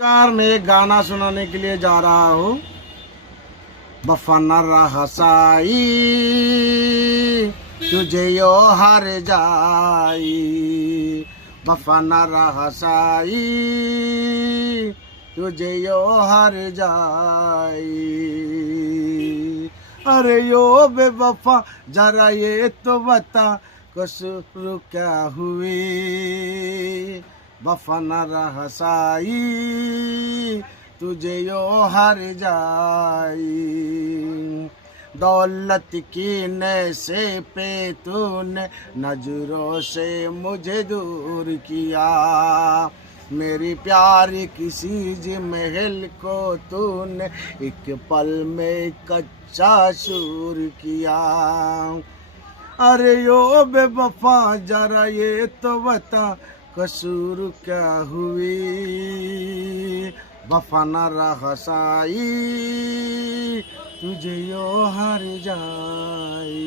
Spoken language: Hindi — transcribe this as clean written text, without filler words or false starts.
कार में एक गाना सुनाने के लिए जा रहा हूँ। वफा न रहा साई तुझे यो हार जाई, वफा न रहा साई तुझे यो हार जाई। अरे यो बेवफा जरा ये तो बता कसूर क्या हुई, वफा न रहा साई तुझे यो हार जाई। दौलत की नशे पे तूने नजरों से मुझे दूर किया, मेरी प्यारी किसी जी महल को तूने एक पल में कच्चा चूर किया। अरे यो बेवफा जरा ये तो बता कसूर क्या हुई, वफा न रहा साई तुझे यो हार जाई।